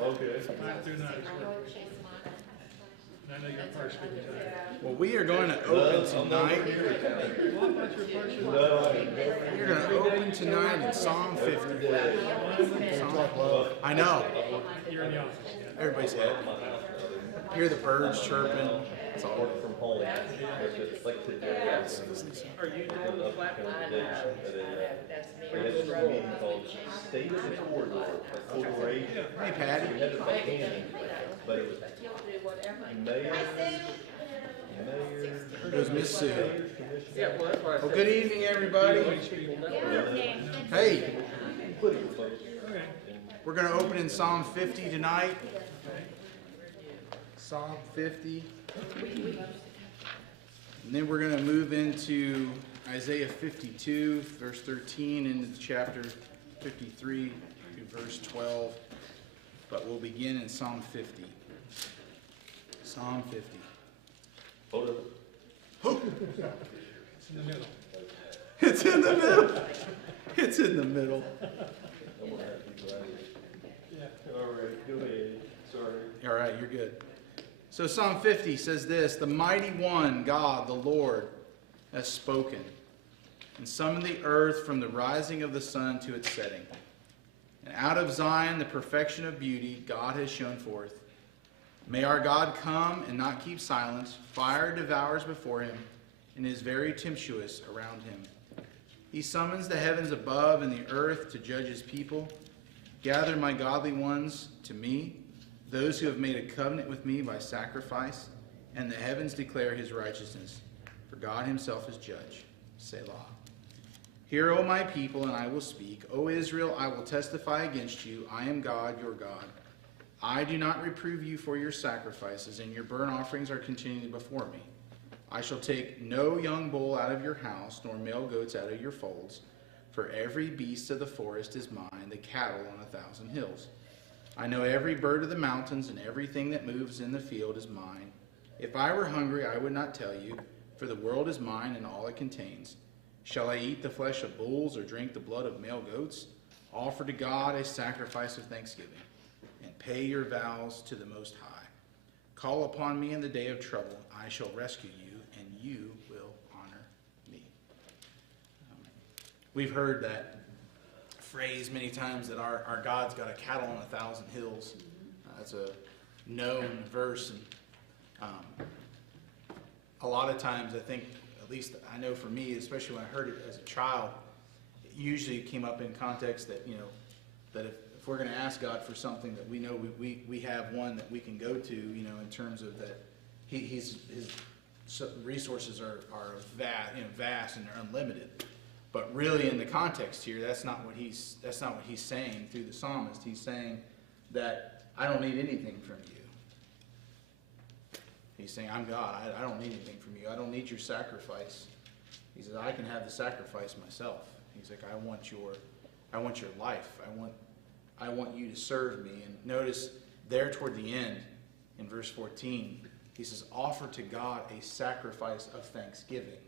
Okay. 5 through 9. And I know you're partially retired. Well, we are going to open tonight. Well, I thought you were partially No, retired. We're going to open tonight in Psalm 50. I know. You're in the office, yeah. Everybody's happy. Hear the birds chirping. It's all work from home. It's like today. Are you doing the platform? They had this meeting called State of the Corridor, like Corridor 8. Hey, Patty. We had it by hand, but it was mayor. There goes Miss Sue. Yeah, well, that's why I Well, said. good evening, everybody. Hey, Okay. we're going to open in Psalm 50 tonight. Psalm 50. And then we're going to move into Isaiah 52, verse 13, into chapter 53 to verse 12. But we'll begin in Psalm 50. Psalm 50. Hold up. It's in the middle. It's in the middle. It's in the middle. I'm gonna have people out here. Yeah. All right, go ahead. Sorry. All right, you're good. So Psalm 50 says this: the mighty one, God, the Lord, has spoken, and summoned the earth from the rising of the sun to its setting. And out of Zion, the perfection of beauty, God has shone forth. May our God come and not keep silence. Fire devours before him, and is very tempestuous around him. He summons the heavens above and the earth to judge his people. Gather my godly ones to me, those who have made a covenant with me by sacrifice, and the heavens declare his righteousness. For God himself is judge. Selah. Hear, O my people, and I will speak. O Israel, I will testify against you. I am God, your God. I do not reprove you for your sacrifices, and your burnt offerings are continually before me. I shall take no young bull out of your house, nor male goats out of your folds. For every beast of the forest is mine, the cattle on 1,000 hills. I know every bird of the mountains, and everything that moves in the field is mine. If I were hungry, I would not tell you, for the world is mine and all it contains. Shall I eat the flesh of bulls or drink the blood of male goats? Offer to God a sacrifice of thanksgiving, and pay your vows to the Most High. Call upon me in the day of trouble. I shall rescue you, and you will honor me. We've heard that phrase many times that our God's got a cattle on 1,000 hills. That's a known verse. And a lot of times I think, at least I know for me, especially when I heard it as a child, it usually came up in context that, that if we're going to ask God for something, that we know we have one that we can go to, in terms of that his resources are vast and they're unlimited. But really, in the context here, that's not what he's saying through the psalmist. He's saying that I don't need anything from you. He's saying, I'm God. I don't need anything from you. I don't need your sacrifice. He says, I can have the sacrifice myself. He's like, I want your life. I want you to serve me. And notice there toward the end, in verse 14, he says, offer to God a sacrifice of thanksgiving.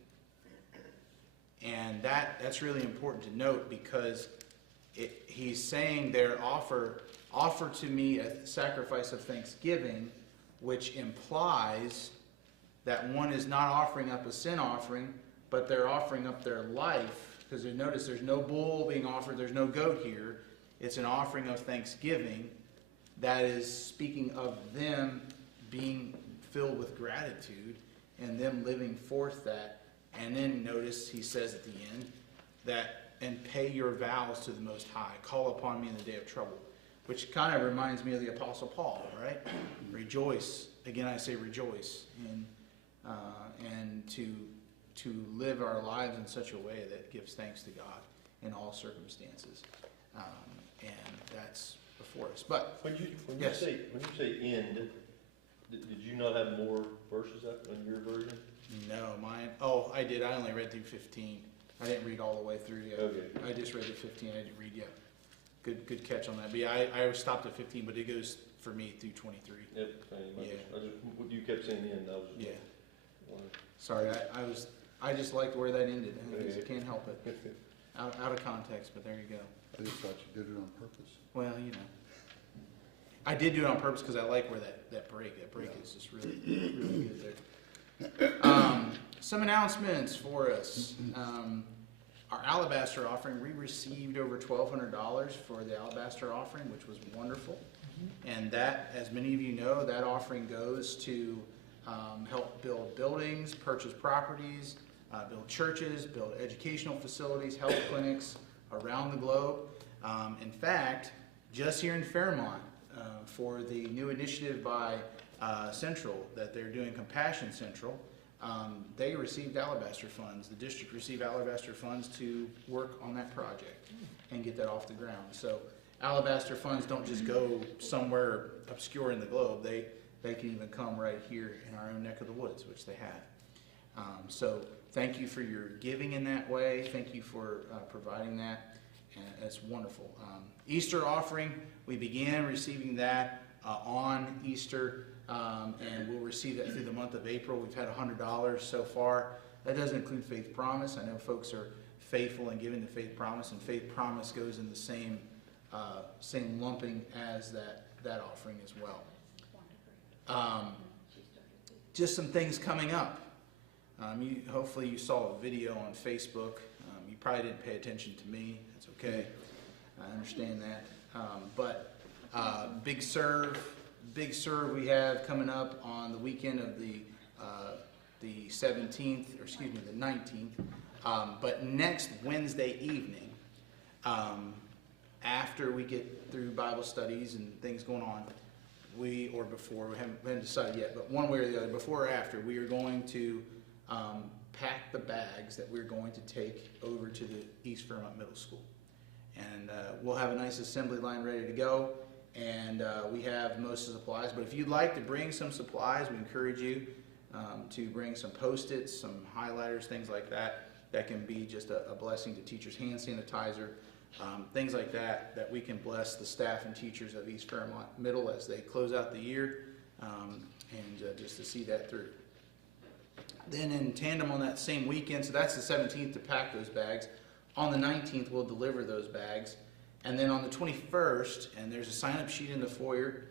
And that's really important to note, because he's saying there, offer to me a sacrifice of thanksgiving, which implies that one is not offering up a sin offering, but they're offering up their life. Because notice there's no bull being offered, there's no goat here. It's an offering of thanksgiving that is speaking of them being filled with gratitude and them living forth that. And then notice he says at the end that, and pay your vows to the Most High. Call upon me in the day of trouble. Which kind of reminds me of the Apostle Paul, right? Rejoice. Again, I say rejoice. And to live our lives in such a way that gives thanks to God in all circumstances. And that's before us. But When you yes. say end, did you not have more verses up on your version? No, mine. Oh, I did. I only read through 15. I didn't read all the way through yet. Okay. I just read to 15. I didn't read yet. Good catch on that. But yeah, I stopped at 15, but it goes for me through 23. Yep. You kept saying end. I was just Sorry, I just liked where that ended. I can't help it. Out of context, but there you go. I just thought you did it on purpose. Well, I did do it on purpose because I like where that break is just really, really good there. Some announcements for us. Our Alabaster offering, we received over $1,200 for the Alabaster offering, which was wonderful. And that, as many of you know, that offering goes to help build buildings, purchase properties, build churches, build educational facilities, health clinics around the globe. In fact, just here in Fairmont, for the new initiative by Central that they're doing, Compassion Central, they received Alabaster funds. The district received Alabaster funds to work on that project and get that off the ground. So Alabaster funds don't just go somewhere obscure in the globe. They can even come right here in our own neck of the woods, which they have. So thank you for your giving in that way. Thank you for providing that. And that's wonderful. Easter offering, we began receiving that on Easter, and we'll receive that through the month of April. We've had $100 so far. That doesn't include Faith Promise. I know folks are faithful in giving the Faith Promise, and Faith Promise goes in the same lumping as that offering as well. Just some things coming up. Hopefully you saw a video on Facebook. You probably didn't pay attention to me. It's okay. I understand that. But Big Serve we have coming up on the weekend of the 17th, or excuse me, the 19th. But next Wednesday evening, after we get through Bible studies and things going on, we haven't decided yet, but one way or the other, before or after, we are going to pack the bags that we're going to take over to the East Fairmont Middle School. And we'll have a nice assembly line ready to go, and we have most of the supplies. But if you'd like to bring some supplies, we encourage you to bring some Post-its, some highlighters, things like that. That can be just a blessing to teachers. Hand sanitizer, things like that we can bless the staff and teachers of East Fairmont Middle as they close out the year, and just to see that through. Then in tandem on that same weekend, so that's the 17th to pack those bags. On the 19th, we'll deliver those bags. And then on the 21st, and there's a sign-up sheet in the foyer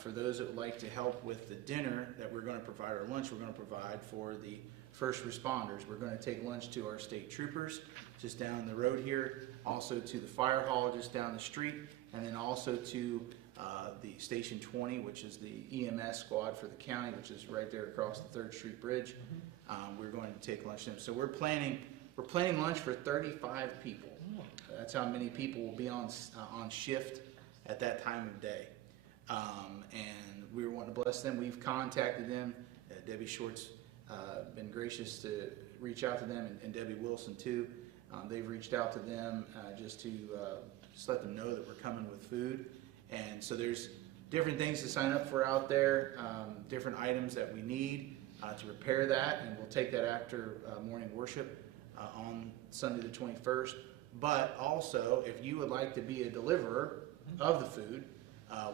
for those that would like to help with the dinner that we're going to provide, or lunch we're going to provide for the first responders. We're going to take lunch to our state troopers just down the road here, also to the fire hall just down the street, and then also to the Station 20, which is the EMS squad for the county, which is right there across the 3rd Street Bridge. We're going to take lunch to them. So we're planning lunch for 35 people. That's how many people will be on shift at that time of day. And we want to bless them. We've contacted them. Debbie Short's been gracious to reach out to them, and Debbie Wilson too. They've reached out to them just to let them know that we're coming with food. And so there's different things to sign up for out there, different items that we need to prepare that, and we'll take that after morning worship on Sunday the 21st. But also, if you would like to be a deliverer of the food,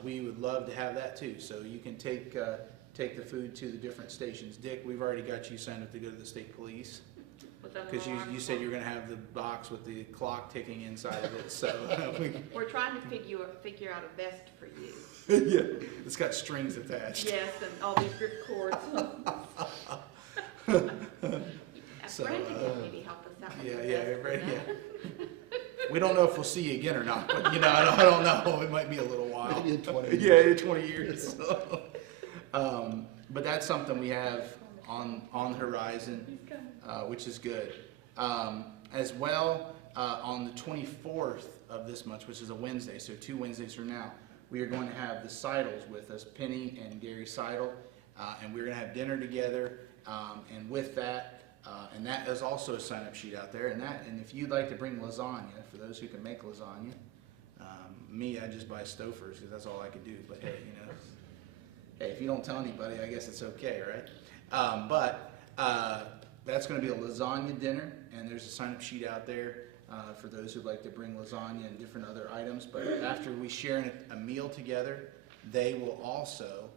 we would love to have that too. So you can take the food to the different stations. Dick, we've already got you signed up to go to the state police. Because you said you're going to have the box with the clock ticking inside of it. So we're trying to figure out a vest for you. Yeah, it's got strings attached. Yes, and all these grip cords. Brandon can maybe help us out. Yeah. We don't know if we'll see you again or not, but I don't know. It might be a little while. Maybe in 20 years. Yeah, in 20 years. So. But that's something we have on the horizon, which is good. As well, on the 24th of this month, which is a Wednesday, so 2 Wednesdays from now, we are going to have the Seidels with us, Penny and Gary Seidel, and we're going to have dinner together. And with that, and that is also a sign-up sheet out there. And if you'd like to bring lasagna, for those who can make lasagna, me, I just buy Stouffer's because that's all I can do. But hey, hey, if you don't tell anybody, I guess it's okay, right? But that's going to be a lasagna dinner, and there's a sign-up sheet out there for those who'd like to bring lasagna and different other items. But after we share a meal together, they will also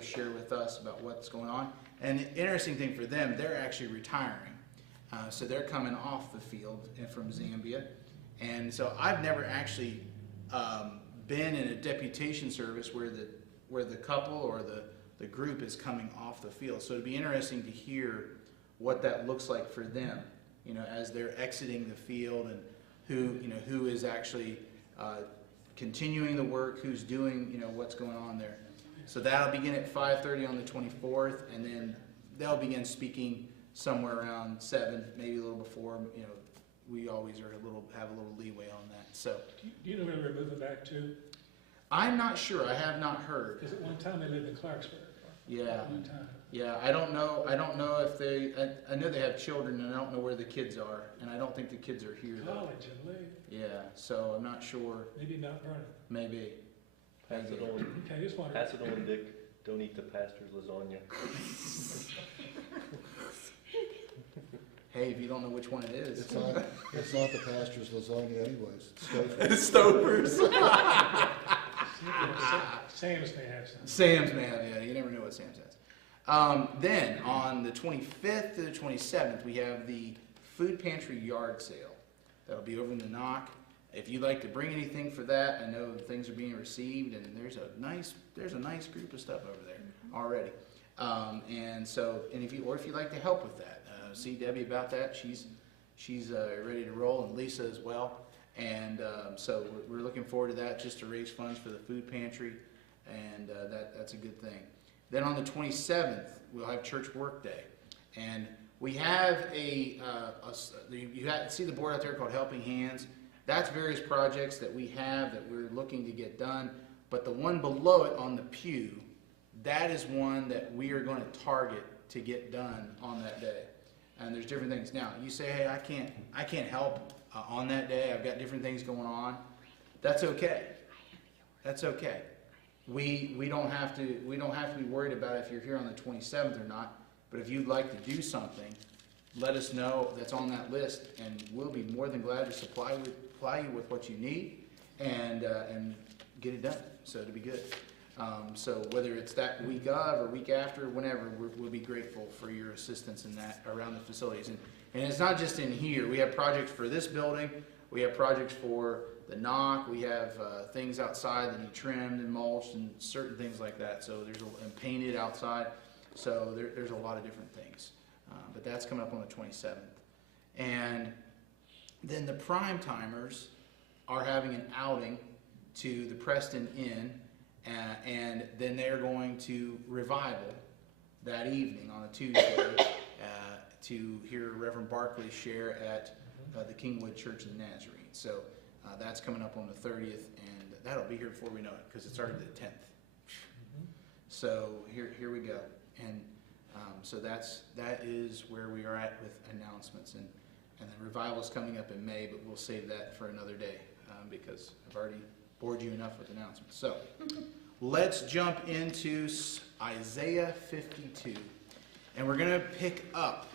share with us about what's going on. And the interesting thing for them, they're actually retiring. So they're coming off the field from Zambia. And so I've never actually been in a deputation service where the couple or the group is coming off the field. So it'd be interesting to hear what that looks like for them, as they're exiting the field, and who is actually continuing the work, who's doing, what's going on there. So that'll begin at 5:30 on the 24th, and then they'll begin speaking somewhere around 7, maybe a little before. We always have a little leeway on that. So Do you know where they're moving back to? I'm not sure. I have not heard. Because at one time they lived in Clarksburg. Yeah. At one time. Yeah, I don't know if they, I know they have children, and I don't know where the kids are, and I don't think the kids are here though. College, I believe. Yeah, so I'm not sure. Maybe Mount Vernon. Maybe. Pass it on, Okay, just wondering. pass it on, Dick. Don't eat the pastor's lasagna. Hey, if you don't know which one it is. It's not the pastor's lasagna anyways. It's Stouffer's. It's Stouffer's. Sam's may have some. Sam's may have, yeah, you never know what Sam's has. Then, on the 25th to the 27th, we have the food pantry yard sale. That'll be over in the Knock. If you'd like to bring anything for that, I know things are being received, and there's a nice group of stuff over there already. And if you'd like to help with that, see Debbie about that. She's ready to roll, and Lisa as well. And so we're looking forward to that, just to raise funds for the food pantry, and that's a good thing. Then on the 27th, we'll have church work day, and we have you see the board out there called Helping Hands. That's various projects that we have that we're looking to get done. But the one below it on the pew, that is one that we are going to target to get done on that day. And there's different things. Now, you say, hey, I can't help on that day. I've got different things going on. That's okay. That's okay. We don't have to be worried about if you're here on the 27th or not. But if you'd like to do something, let us know. That's on that list, and we'll be more than glad to supply you with what you need and get it done. So it'll be good. So whether it's that week of or week after, whenever, we'll be grateful for your assistance in that around the facilities. And it's not just in here. We have projects for this building. We have projects for the Knock. We have things outside that need trimmed and mulched and certain things like that. So and painted outside. So there's a lot of different things. But that's coming up on the 27th. And then the Prime Timers are having an outing to the Preston Inn. And then they're going to Revival that evening on a Tuesday to hear Reverend Barkley share at the Kingwood Church of the Nazarene. So that's coming up on the 30th, and that'll be here before we know it, because it's already the 10th. So here we go. And so that is where we are at with announcements. And the Revival is coming up in May, but we'll save that for another day because I've already bored you enough with announcements. So let's jump into Isaiah 52. And we're going to pick up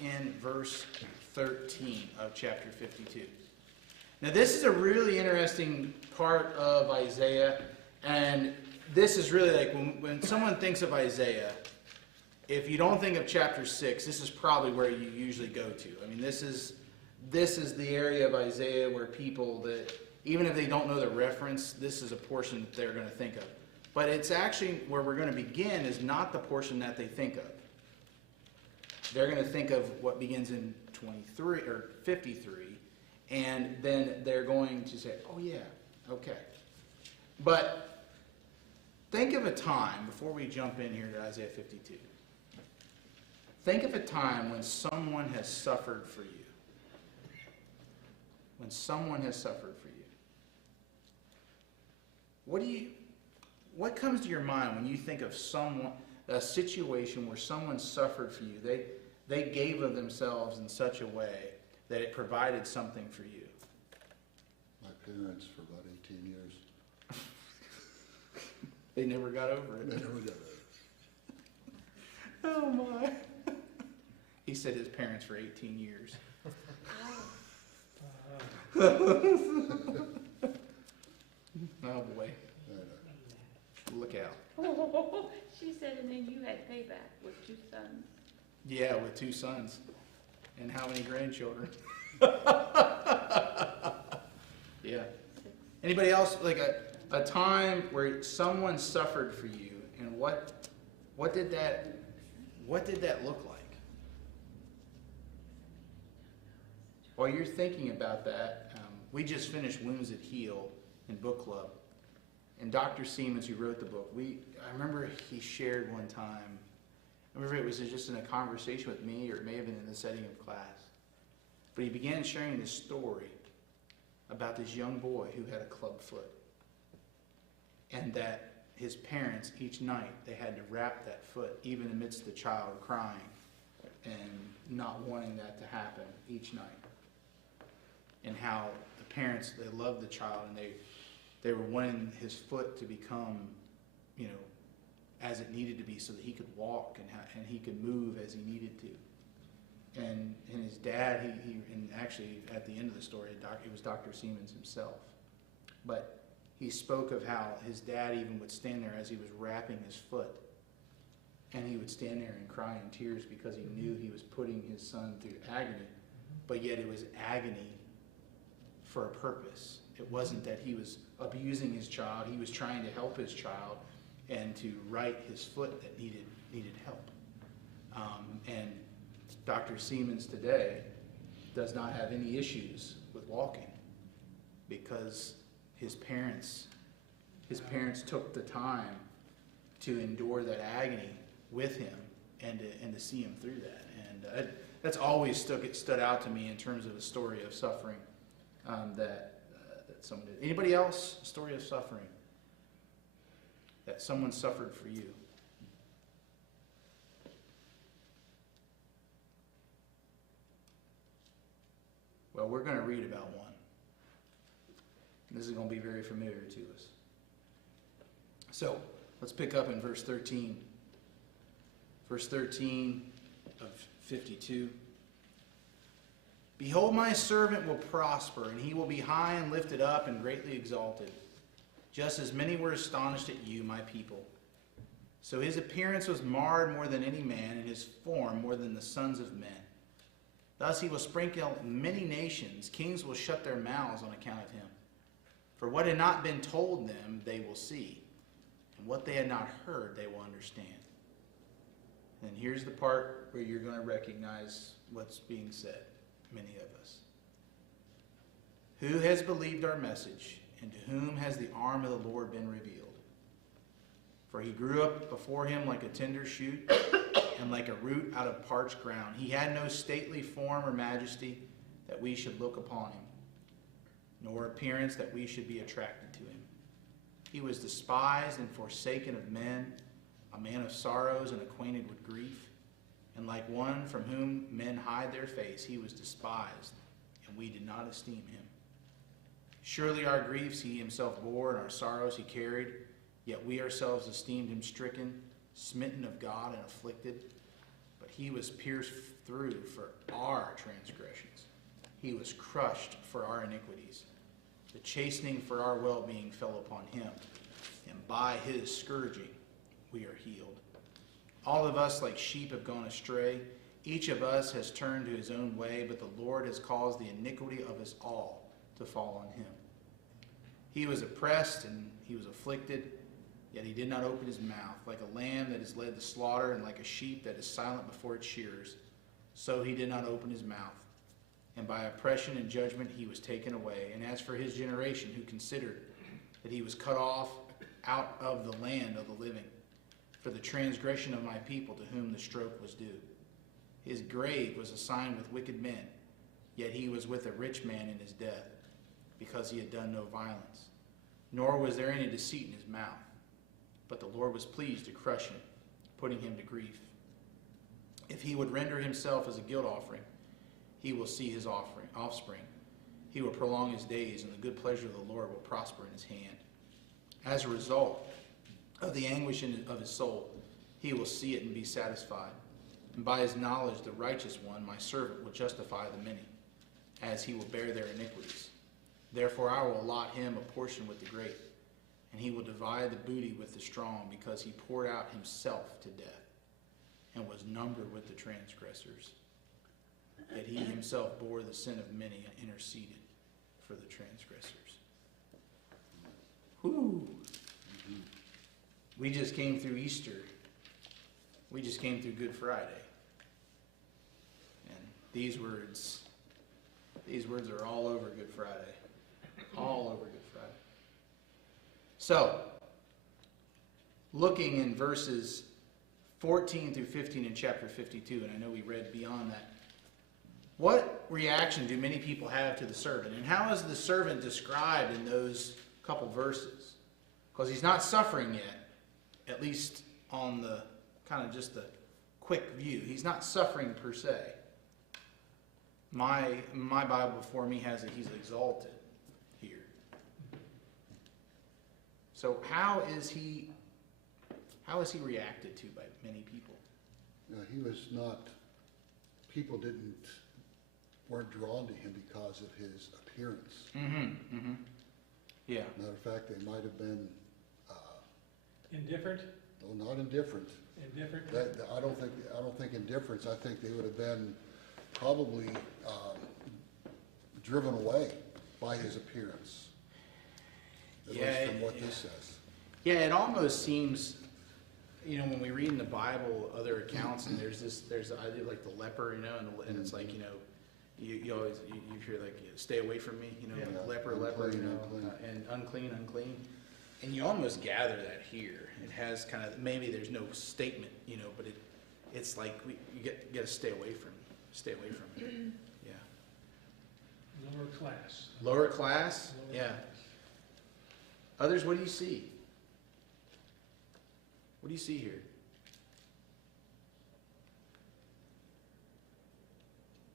in verse 13 of chapter 52. Now this is a really interesting part of Isaiah, and this is really like when someone thinks of Isaiah, if you don't think of chapter 6, this is probably where you usually go to. I mean, this is the area of Isaiah where people that, even if they don't know the reference, this is a portion that they're going to think of. But it's actually where we're going to begin is not the portion that they think of. They're going to think of what begins in 23 or 53, and then they're going to say, oh yeah, okay. But think of a time, before we jump in here to Isaiah 52, think of a time when someone has suffered for you. When someone has suffered for you. What comes to your mind when you think of a situation where someone suffered for you? They gave of themselves in such a way that it provided something for you. My parents for about 18 years. They never got over it. They never got it. Oh my. He said his parents for 18 years. Oh boy. Look out. Oh, she said, and then you had payback with 2 sons. Yeah, with 2 sons. And how many grandchildren? yeah. Anybody else, like a time where someone suffered for you, and what did that look like? While you're thinking about that, we just finished Wounds That Heal in book club, and Dr. Siemens, who wrote the book, I remember he shared one time. I remember it was just in a conversation with me, or it may have been in the setting of class, but he began sharing this story about this young boy who had a club foot, and that his parents, each night, they had to wrap that foot, even amidst the child crying and not wanting that to happen each night. And how the parents, they loved the child, and they were wanting his foot to become, as it needed to be, so that he could walk and he could move as he needed to. And his dad, and actually at the end of the story, it was Dr. Siemens himself. But he spoke of how his dad even would stand there as he was wrapping his foot, and he would stand there and cry in tears because he knew he was putting his son through agony, but yet it was agony for a purpose. It wasn't that he was abusing his child. He was trying to help his child and to right his foot that needed help. And Dr. Siemens today does not have any issues with walking because his parents took the time to endure that agony with him and to see him through that. And that's always stood out to me in terms of a story of suffering that someone did. Anybody else? A story of suffering that someone suffered for you? Well, we're going to read about one. This is going to be very familiar to us. So, let's pick up in verse 13. Verse 13 of 52. Behold, my servant will prosper, and he will be high and lifted up and greatly exalted, just as many were astonished at you, my people. So his appearance was marred more than any man, and his form more than the sons of men. Thus he will sprinkle many nations. Kings will shut their mouths on account of him. For what had not been told them, they will see, and what they had not heard, they will understand. And here's the part where you're going to recognize what's being said, many of us. Who has believed our message, and to whom has the arm of the Lord been revealed? For he grew up before him like a tender shoot, and like a root out of parched ground. He had no stately form or majesty that we should look upon him, nor appearance that we should be attracted to him. He was despised and forsaken of men, a man of sorrows and acquainted with grief. And like one from whom men hide their face, he was despised, and we did not esteem him. Surely our griefs he himself bore, and our sorrows he carried, yet we ourselves esteemed him stricken, smitten of God, and afflicted. But he was pierced through for our transgressions. He was crushed for our iniquities. The chastening for our well-being fell upon him, and by his scourging we are healed. All of us like sheep have gone astray. Each of us has turned to his own way, but the Lord has caused the iniquity of us all to fall on him. He was oppressed and he was afflicted, yet he did not open his mouth. Like a lamb that is led to slaughter, and like a sheep that is silent before its shearers, so he did not open his mouth. And by oppression and judgment he was taken away. And as for his generation, who considered that he was cut off out of the land of the living, for the transgression of my people, to whom the stroke was due. His grave was assigned with wicked men, yet he was with a rich man in his death, because he had done no violence. Nor was there any deceit in his mouth. But the Lord was pleased to crush him, putting him to grief. If he would render himself as a guilt offering, he will see his offspring. He will prolong his days, and the good pleasure of the Lord will prosper in his hand. As a result of the anguish of his soul, he will see it and be satisfied. And by his knowledge, the righteous one, my servant, will justify the many, as he will bear their iniquities. Therefore I will allot him a portion with the great, and he will divide the booty with the strong, because he poured out himself to death, and was numbered with the transgressors. Yet he himself bore the sin of many, and interceded for the transgressors. Whew. We just came through Easter. We just came through Good Friday. And these words are all over Good Friday. All over Good Friday. So, looking in verses 14 through 15 in chapter 52, and I know we read beyond that, what reaction do many people have to the servant? And how is the servant described in those couple verses? Because he's not suffering yet, at least on the kind of just the quick view. He's not suffering per se. My Bible before me has it, he's exalted here. So how is he reacted to by many people? He was not, people weren't drawn to him because of his appearance. Mm-hmm. Mm-hmm. Yeah. Matter of fact, they might have been, Indifferent? well, not indifferent. Indifferent? I don't think indifference. I think they would have been probably driven away by his appearance. At least from what this says. Yeah, it almost seems, when we read in the Bible other accounts, and there's the idea of like the leper, and it's like, you always, you hear like, stay away from me, Yeah. leper, Unclean, and unclean. And you almost gather that here. It has kind of, maybe there's no statement, but it's like you got to stay away from it. Yeah. Lower class. Lower class? Lower Yeah. class. Others, what do you see? What do you see here?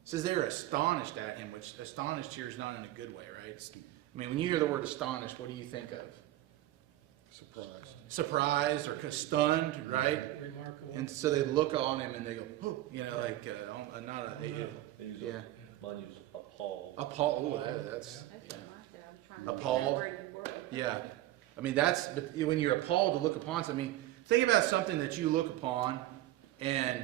It says they're astonished at him, which astonished here is not in a good way, right? When you hear the word astonished, what do you think of? Surprised. Surprised or stunned, right? Remarkable. And so they look on him and they go, oh, like, not a, They use yeah. mine use appalled. Appalled. Oh, that's, That's yeah. what I said, I was trying to Appalled. remember the word. Yeah. But when you're appalled to look upon something, think about something that you look upon and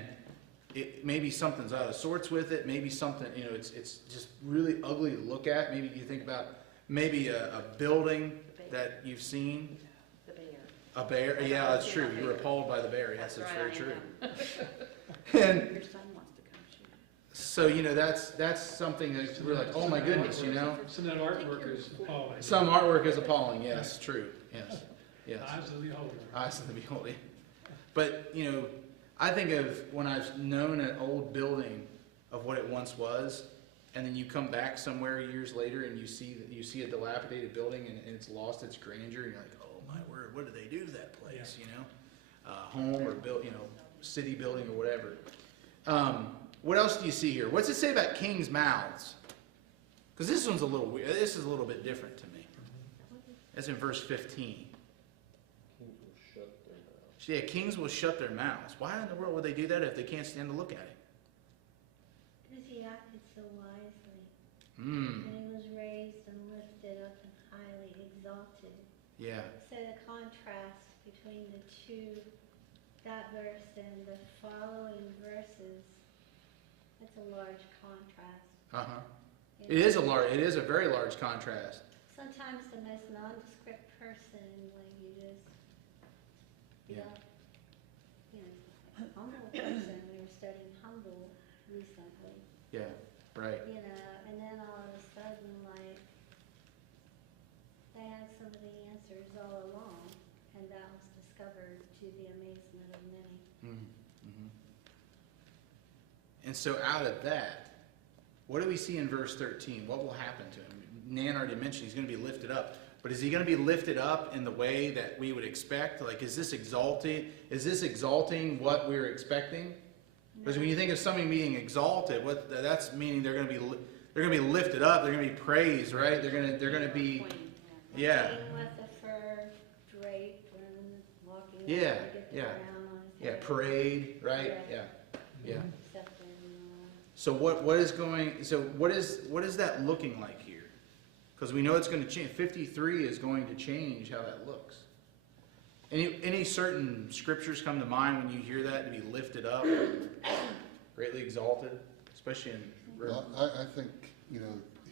maybe something's out of sorts with it. Maybe something, it's just really ugly to look at. Maybe you think about maybe a building that you've seen. The bear. A bear. Yeah, that's true. You were appalled by the bear. Yes, that's very right, true. I am. And Your son wants to come shoot. so, that's something that we're like, oh my goodness, Some of that artwork is appalling. Some artwork is appalling. Yes, true. Yes. Yes. Eyes of the beholder. Eyes of the beholder. But, I think of when I've known an old building of what it once was, and then you come back somewhere years later and you see a dilapidated building and it's lost its grandeur, and you're like, oh my word, what did they do to that place? Home or city building or whatever. What else do you see here? What's it say about kings' mouths? Because this one's a little weird. This is a little bit different to me. That's in verse 15. Kings will shut their mouths. Yeah, kings will shut their mouths. Why in the world would they do that if they can't stand to look at it? Because he acted so wisely. Hmm. And he was raised and lifted up and highly exalted. Yeah. So the contrast between the two, that verse and the following verses, that's a large contrast. Uh-huh. You know, It is a very large contrast. Sometimes the most nondescript person, like you just, Yeah. humble person, we were studying humble recently, Yeah, right. and then all of a sudden, like, they had some of the answers all along, and that was discovered to the amazement of many. Mm-hmm. And so out of that, what do we see in verse 13? What will happen to him? Nan already mentioned he's going to be lifted up. But is he going to be lifted up in the way that we would expect? Like, is this exalting what we're expecting? Because when you think of somebody being exalted, that's meaning they're going to be lifted up. They're going to be praised, right? They're going to be, Queen, yeah, King with the fur draped and walking Yeah, over to get the yeah. crown on his yeah, head. parade, right? Yeah, yeah. Scepter and, So what is that looking like here? Because we know it's going to change. 53 is going to change how that looks. Any certain scriptures come to mind when you hear that, to be lifted up, greatly exalted, especially in. Well, I think,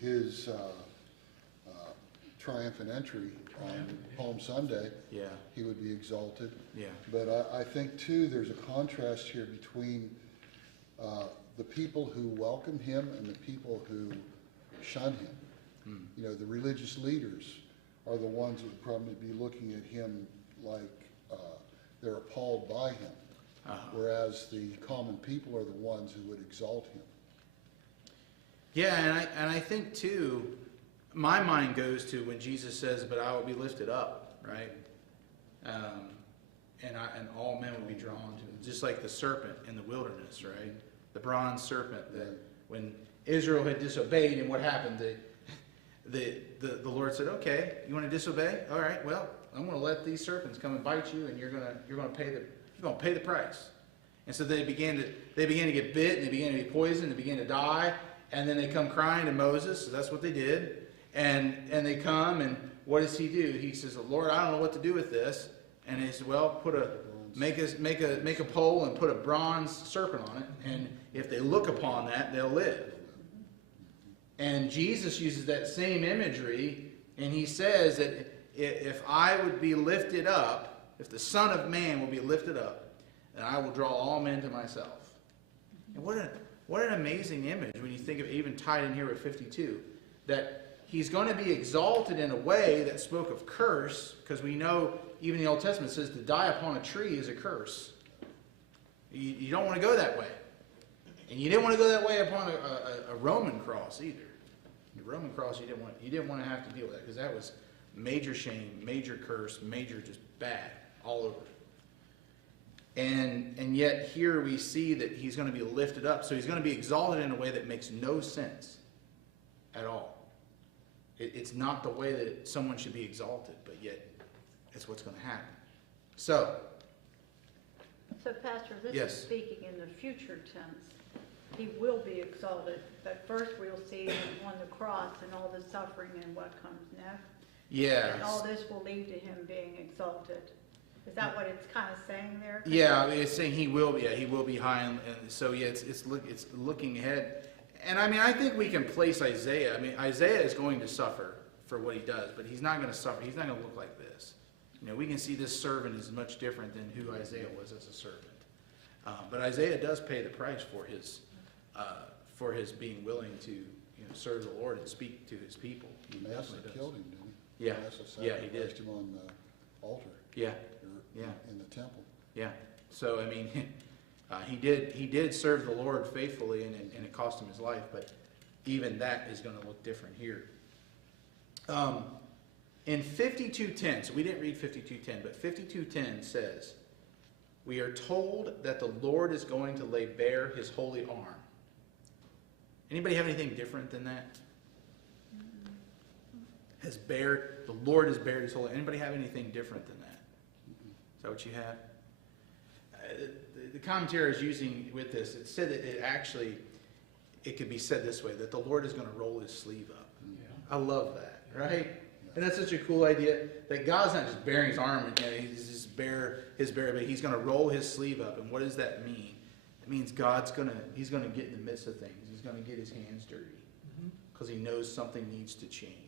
his triumphant entry on Palm Sunday, Yeah, he would be exalted. yeah. But I think too, there's a contrast here between the people who welcome him and the people who shun him. You know, the religious leaders are the ones that would probably be looking at him like they're appalled by him, whereas the common people are the ones who would exalt him. Yeah, and I think too, my mind goes to when Jesus says, "But I will be lifted up," right? And all men will be drawn to him, just like the serpent in the wilderness, right? The bronze serpent that when Israel had disobeyed, and what happened? The Lord said, "Okay, you want to disobey? All right. Well, I'm going to let these serpents come and bite you, and you're going to pay the price." And so they began to get bit, and they began to be poisoned, and began to die, and then they come crying to Moses. So that's what they did, and they come, and what does he do? He says, "Lord, I don't know what to do with this." And he said, "Well, make a pole and put a bronze serpent on it, and if they look upon that, they'll live." And Jesus uses that same imagery, and he says that if I would be lifted up, if the Son of Man will be lifted up, then I will draw all men to myself. And what an amazing image when you think of it, even tied in here with 52, that he's going to be exalted in a way that spoke of curse, because we know even the Old Testament says to die upon a tree is a curse. You don't want to go that way. And you didn't want to go that way upon a Roman cross either. The Roman cross, you didn't want to have to deal with that, because that was major shame, major curse, major just bad all over. And yet here we see that he's going to be lifted up. So he's going to be exalted in a way that makes no sense at all. It's not the way that someone should be exalted, but yet it's what's going to happen. So Pastor, this Yes. is speaking in the future tense. He will be exalted, but first we'll see him on the cross and all the suffering and what comes next. yeah, And all this will lead to him being exalted. Is that what it's kind of saying there? yeah, I mean, it's saying he will be high, and so yeah, it's looking ahead. And I mean, I think we can place Isaiah. I mean, Isaiah is going to suffer for what he does, but he's not going to suffer. He's not going to look like this. You know, we can see this servant is much different than who Isaiah was as a servant. But Isaiah does pay the price for his being willing to serve the Lord and speak to his people. He Manasseh definitely does. killed him, didn't he? Yeah, Manasseh yeah, he did. sacrificed him on the altar. Yeah, or yeah. In the temple. Yeah. So I mean, he did serve the Lord faithfully, and it cost him his life. But even that is going to look different here. In 52:10, so we didn't read 52:10, but 52:10 says, "We are told that the Lord is going to lay bare his holy arm." Anybody have anything different than that? The Lord has bared his holy. Anybody have anything different than that? Is that what you have? The commentary is using with this. It said that it could be said this way: that the Lord is going to roll his sleeve up. Yeah. I love that, right? And that's such a cool idea that God's not just bearing his arm and he's just his bare, but he's going to roll his sleeve up. And what does that mean? It means he's going to get in the midst of things. He's going to get his hands dirty because he knows something needs to change.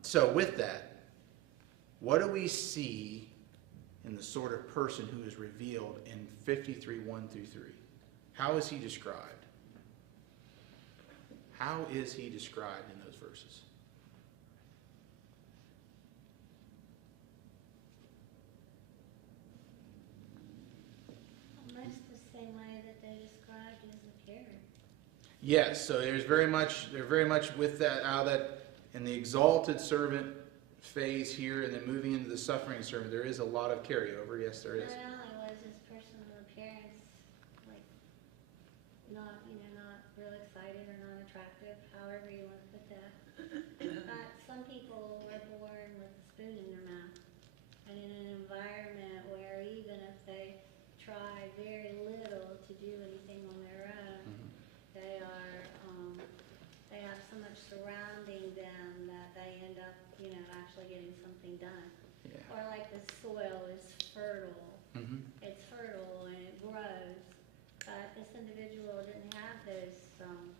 So with that, what do we see in the sort of person who is revealed in 53:1-3? How is he described? How is he described in those verses? Almost the same way that they described his appearance. Yes, so they're very much with that, out of that, in the exalted servant phase here, and then moving into the suffering servant, there is a lot of carryover. Yes, there is. Not only was his personal appearance like not real exciting or not attractive, however you want to put that. But some people were born with a spoon in their mouth, and in an environment where even if they try very little to do anything on their own, they have so much surrounding them that they end up, actually getting something done. Yeah. Or like the soil is fertile. Mm-hmm. It's fertile and it grows, but this individual didn't have those, those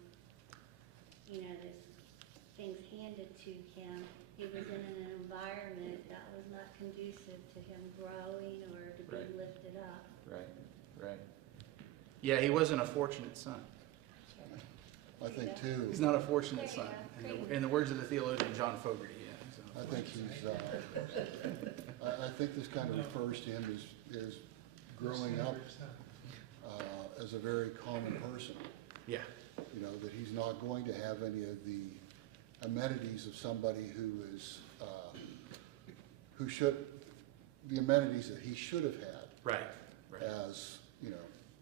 things handed handed to him. He was in an environment that was not conducive to him growing or to Right. being lifted up. Right. Yeah, he wasn't a fortunate son. I think too, He's not a fortunate son. There you go. In the words of the theologian John Fogerty, yeah. So. I think he's, I think this kind of refers to him as growing up as a very common person. Yeah. You know, that he's not going to have any of the amenities of somebody who is, the amenities that he should have had Right. as, you know,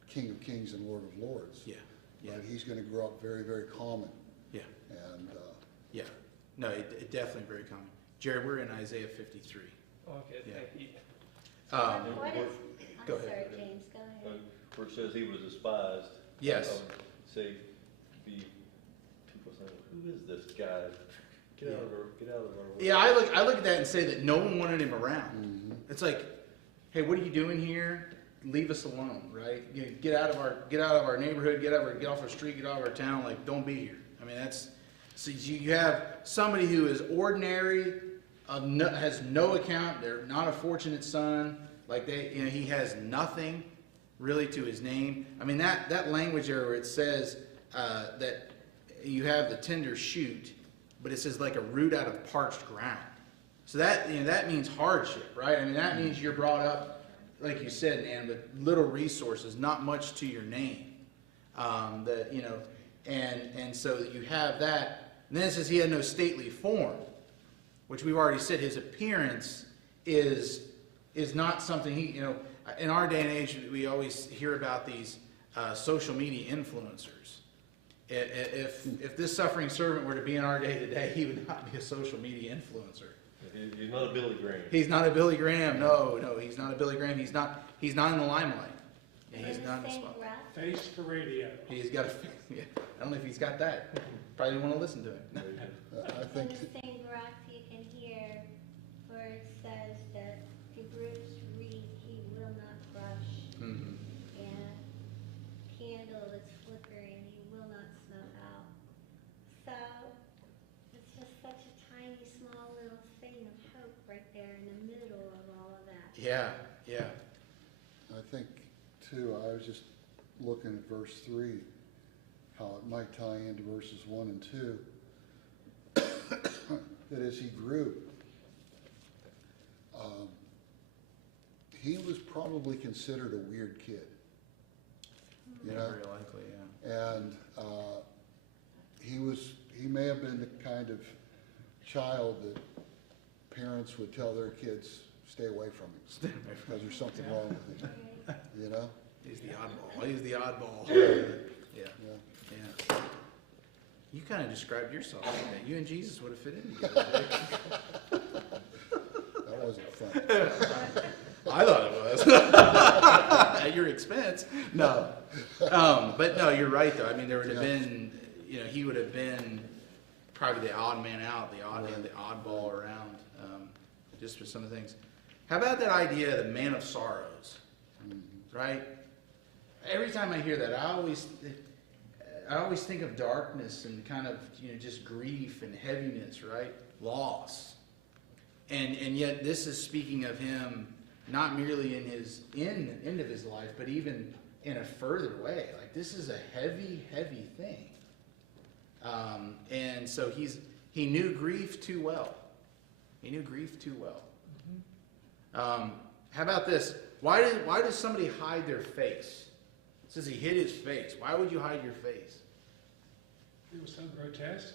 King of Kings and Lord of Lords. Yeah. But he's gonna grow up very, very common. Yeah. And, Yeah. No, it definitely very common. Jared, we're in Isaiah 53. Okay, Yeah. thank you. What is, Go I'm ahead. sorry, James, go ahead. Where it says he was despised. Yes. I would say, people say, who is this guy? Get out of our way. Yeah, I look at that and say that no one wanted him around. Mhm. It's like, hey, what are you doing here? Leave us alone, right? You know, get out of our neighborhood, get off our street, get out of our town. Like, don't be here. I mean, so you have somebody who is ordinary, has no account. They're not a fortunate son. Like he has nothing really to his name. I mean, that language there where it says that you have the tender shoot, but it says like a root out of parched ground. So that means hardship, right? I mean, that means you're brought up, like you said, Nan, with little resources, not much to your name. And so you have that. And then it says he had no stately form, which we've already said his appearance is not something in our day and age, we always hear about these social media influencers. If this suffering servant were to be in our day today, he would not be a social media influencer. He's not a Billy Graham. He's not a Billy Graham. No, he's not a Billy Graham. He's not in the limelight. Yeah, he's not in the same spotlight. breath, Face for radio. He's got yeah. I don't know if he's got that. Probably didn't want to listen to him. I in think, the same breath, you can hear where it says that the bruised reed he will not crush, Mhm. and candle that's flickering he will not snuff out. So it's just such a tiny, small little thing of hope right there in the middle of all of that. Yeah. I think too, I was just looking at verse 3, how it might tie into verses 1 and 2. That as he grew, he was probably considered a weird kid. You know? Very likely, yeah. And he may have been the kind of child that parents would tell their kids, stay away from him, because there's something wrong with him, you know? He's the oddball. He's the oddball. Yeah. Yeah. You kind of described yourself like that. You and Jesus would have fit in together. That wasn't fun. I thought it was. At your expense. No. But no, you're right though. I mean, there would have been, he would have been probably the odd man out, the oddball around, just for some of the things. How about that idea of the man of sorrows, right? Every time I hear that, I always think of darkness and kind of, just grief and heaviness, right? Loss. And yet this is speaking of him not merely in his end of his life, but even in a further way. Like, this is a heavy, heavy thing. And so he knew grief too well. He knew grief too well. How about this? Why does somebody hide their face? It says he hid his face. Why would you hide your face? It was so grotesque.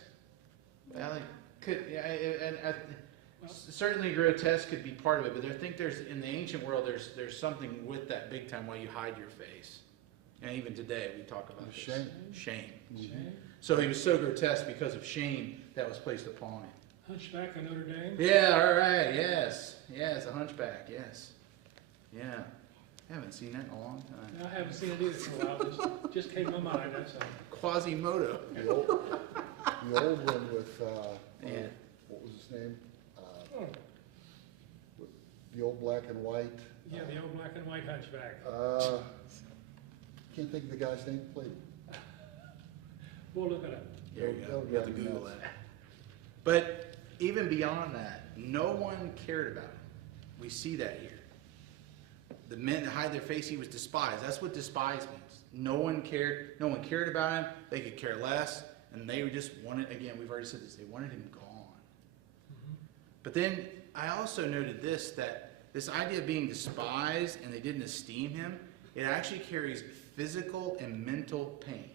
Well, certainly grotesque could be part of it, but I think in the ancient world there's something with that big time why you hide your face. And even today we talk about this. Shame. Shame. So he was so grotesque because of shame that was placed upon him. Hunchback of Notre Dame. Yeah, all right, yes, a hunchback, yes. Yeah, I haven't seen that in a long time. I haven't seen it either for a while. Just came to my mind, that's all. Quasimodo. The old one with, Yeah. what was his name? The old black and white. Yeah, the old black and white hunchback. Can't think of the guy's name who played it. We'll look it up. There you go. You have to Google that. But even beyond that, no one cared about him. We see that here. The men that hide their face, he was despised. That's what despise means. No one cared. No one cared about him. They could care less. And they just wanted, again, we've already said this, they wanted him gone. But then I also noted this, that this idea of being despised and they didn't esteem him, it actually carries physical and mental pain.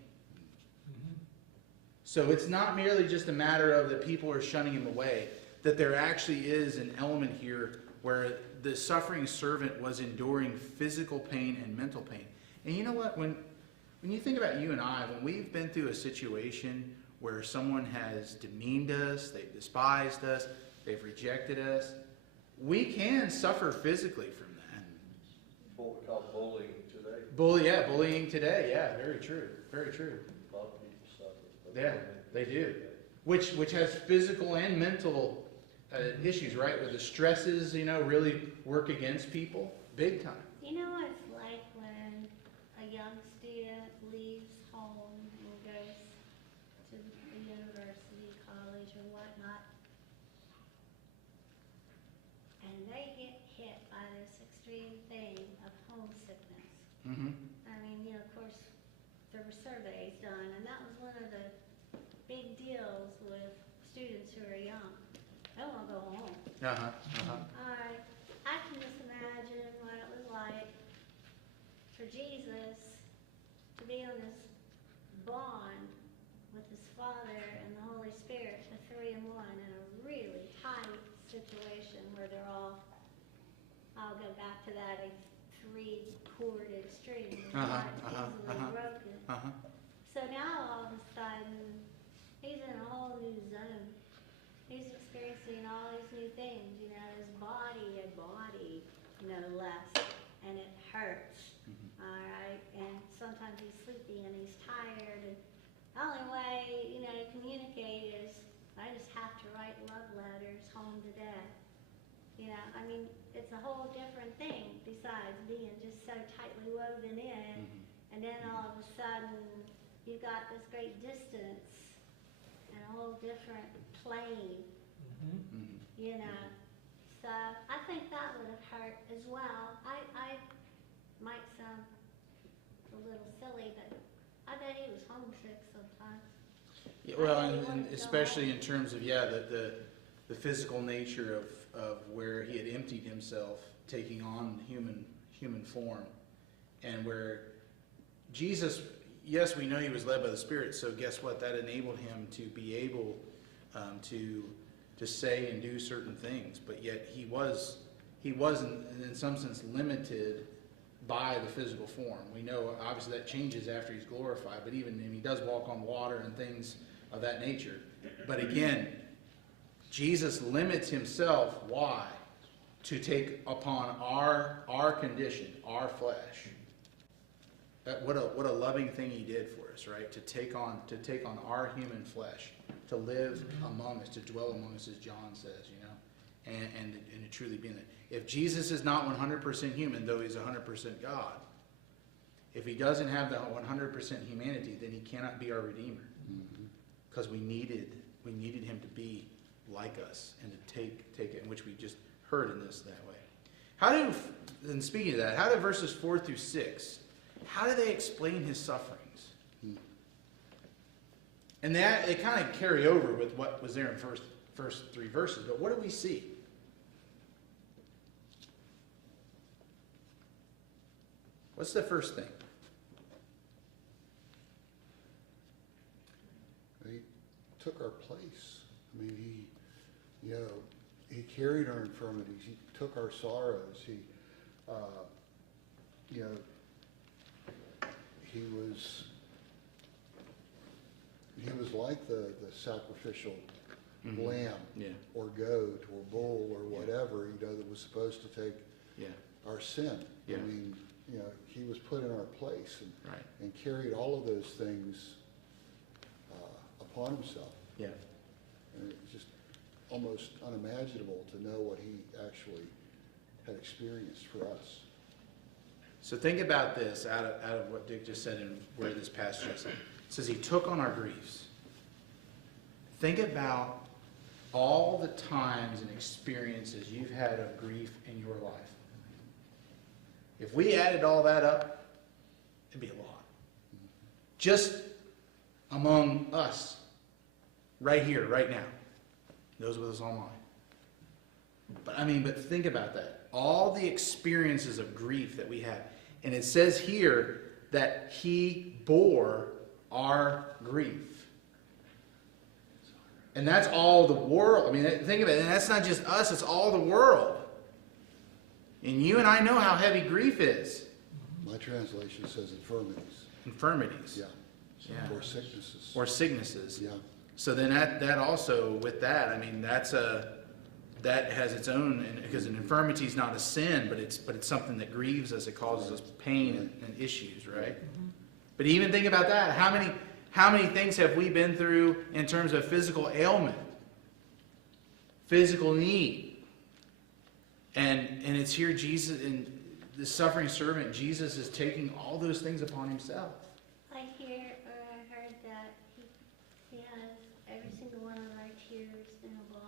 So it's not merely just a matter of that people are shunning him away, that there actually is an element here where the suffering servant was enduring physical pain and mental pain. And you know what? When you think about you and I, when we've been through a situation where someone has demeaned us, they've despised us, they've rejected us, we can suffer physically from that. What we call bullying today. Bullying today. Yeah, very true. Very true. A lot of people suffer. Yeah, they do. Which has physical and mental issues, right? Where the stresses, really work against people big time. You know what it's like when a young student leaves home and goes to the university, college, or whatnot, and they get hit by this extreme thing of homesickness. Mm-hmm. I mean, of course, there were surveys done, and that was one of the big deals with students who are young. They want to go home. All right, I can just imagine what it was like for Jesus to be on this bond with his Father and the Holy Spirit, the three in one, in a really tight situation where they're all, I'll go back to that, a three-chorded string, not easily broken. So now all of a sudden, he's in a whole new zone. He's experiencing all these new things, his body, a body, no less, and it hurts, all right? And sometimes he's sleepy and he's tired, and the only way, to communicate is, I just have to write love letters home to Dad. It's a whole different thing besides being just so tightly woven in, and then all of a sudden, you've got this great distance and a whole different plane, So I think that would have hurt as well. I might sound a little silly, but I bet he was homesick sometimes. Yeah, well, and especially in terms of, the physical nature of where he had emptied himself, taking on human form, and where Jesus, yes, we know he was led by the Spirit, so guess what? That enabled him to be able to say and do certain things, but yet he wasn't in some sense limited by the physical form. We know obviously that changes after he's glorified, but even he does walk on water and things of that nature. But again, Jesus limits himself. Why? To take upon our condition, our flesh. What a loving thing he did for us, right? To take on our human flesh, to live among us, to dwell among us, as John says, and to truly be in it. If Jesus is not 100% human, though he's 100% God, if he doesn't have that 100% humanity, then he cannot be our Redeemer, because we needed him to be like us and to take it, in which we just heard in this that way. And speaking of that, how do verses 4 through 6? How do they explain his sufferings? And that they kind of carry over with what was there in first three verses. But what do we see? What's the first thing? He took our place. He carried our infirmities. He took our sorrows. He was like the sacrificial lamb or goat or bull or whatever, that was supposed to take our sin. Yeah. He was put in our place and carried all of those things upon himself. Yeah. And it's just almost unimaginable to know what he actually had experienced for us. So think about this out of what Dick just said and where this passage is. It says he took on our griefs. Think about all the times and experiences you've had of grief in your life. If we added all that up, it'd be a lot. Just among us, right here, right now. Those with us online. But think about that. All the experiences of grief that we have. And it says here that he bore our grief. And that's all the world. Think of it. And that's not just us, it's all the world. And you and I know how heavy grief is. My translation says infirmities. Infirmities. Yeah. Yeah. Or sicknesses. Or sicknesses. Yeah. So then that also, with that, that has its own, because an infirmity is not a sin, but it's something that grieves us. It causes us pain and issues, right? But even think about that. How many things have we been through in terms of physical ailment, physical need? And it's here Jesus, and the suffering servant, Jesus is taking all those things upon himself. I heard that he has every single one of our tears in a bottle.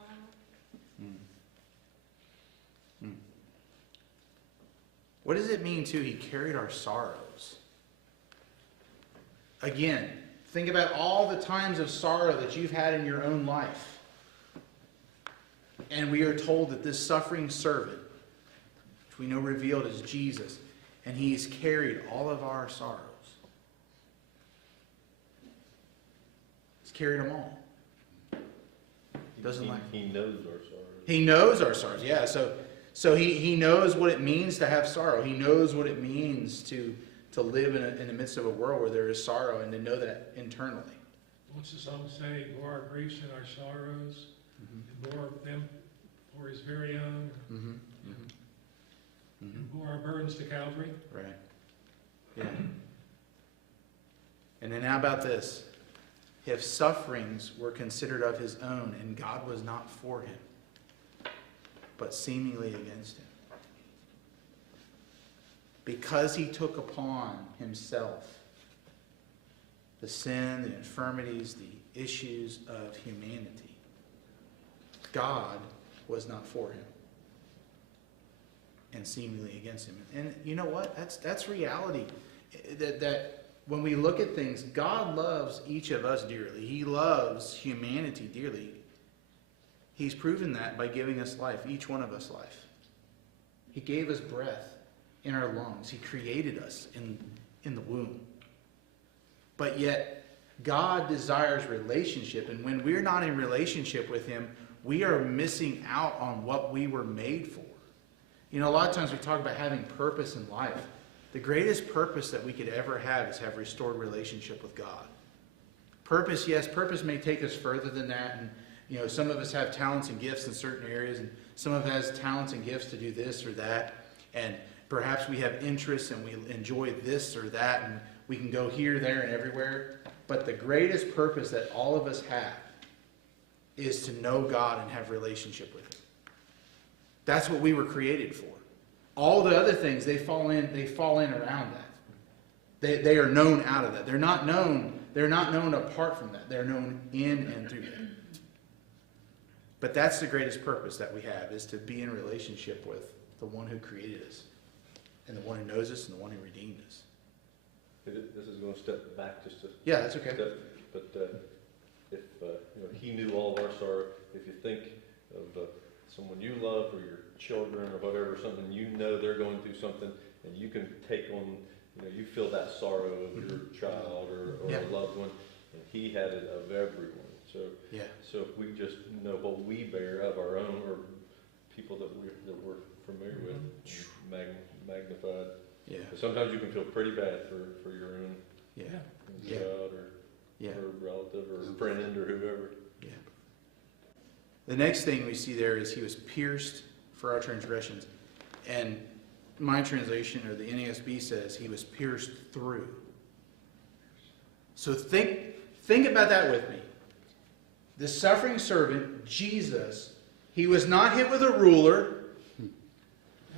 What does it mean, too? He carried our sorrows. Again, think about all the times of sorrow that you've had in your own life. And we are told that this suffering servant, which we know revealed as Jesus, and he's carried all of our sorrows. He's carried them all. He knows our sorrows. He knows our sorrows, yeah. So he knows what it means to have sorrow. He knows what it means to live in the midst of a world where there is sorrow, and to know that internally. What's the song say? He bore our griefs and our sorrows, and bore them for his very own, and bore our burdens to Calvary. Right. Yeah. And then how about this? If sufferings were considered of his own, and God was not for him, but seemingly against him. Because he took upon himself the sin, the infirmities, the issues of humanity, God was not for him and seemingly against him. And you know what? That's reality. That when we look at things, God loves each of us dearly. He loves humanity dearly. He's proven that by giving us life, each one of us life. He gave us breath in our lungs. He created us in the womb. But yet, God desires relationship. And when we're not in relationship with him, we are missing out on what we were made for. You know, a lot of times we talk about having purpose in life. The greatest purpose that we could ever have is have restored relationship with God. Purpose, yes, purpose may take us further than that. And, you know, some of us have talents and gifts in certain areas, and some of us has talents and gifts to do this or that. And perhaps we have interests and we enjoy this or that, and we can go here, there, and everywhere. But the greatest purpose that all of us have is to know God and have relationship with him. That's what we were created for. All the other things, they fall in around that. They are known out of that. They're not known apart from that. They're known in and through that. But that's the greatest purpose that we have, is to be in relationship with the one who created us, and the one who knows us, and the one who redeemed us. This is going to step back just a Yeah, that's okay. step, but if he knew all of our sorrow, if you think of someone you love, or your children, or whatever, something you know they're going through something, and you can take on, you feel that sorrow of your child or Yeah. a loved one, and he had it of everyone. So Yeah. So if we just know what we bear of our own, or people that we're familiar with, magnified. Yeah. But sometimes you can feel pretty bad for your own Yeah. child Yeah. or relative or friend or whoever. Yeah. The next thing we see there is he was pierced for our transgressions. And my translation, or the NASB, says he was pierced through. So think about that with me. The suffering servant, Jesus, he was not hit with a ruler.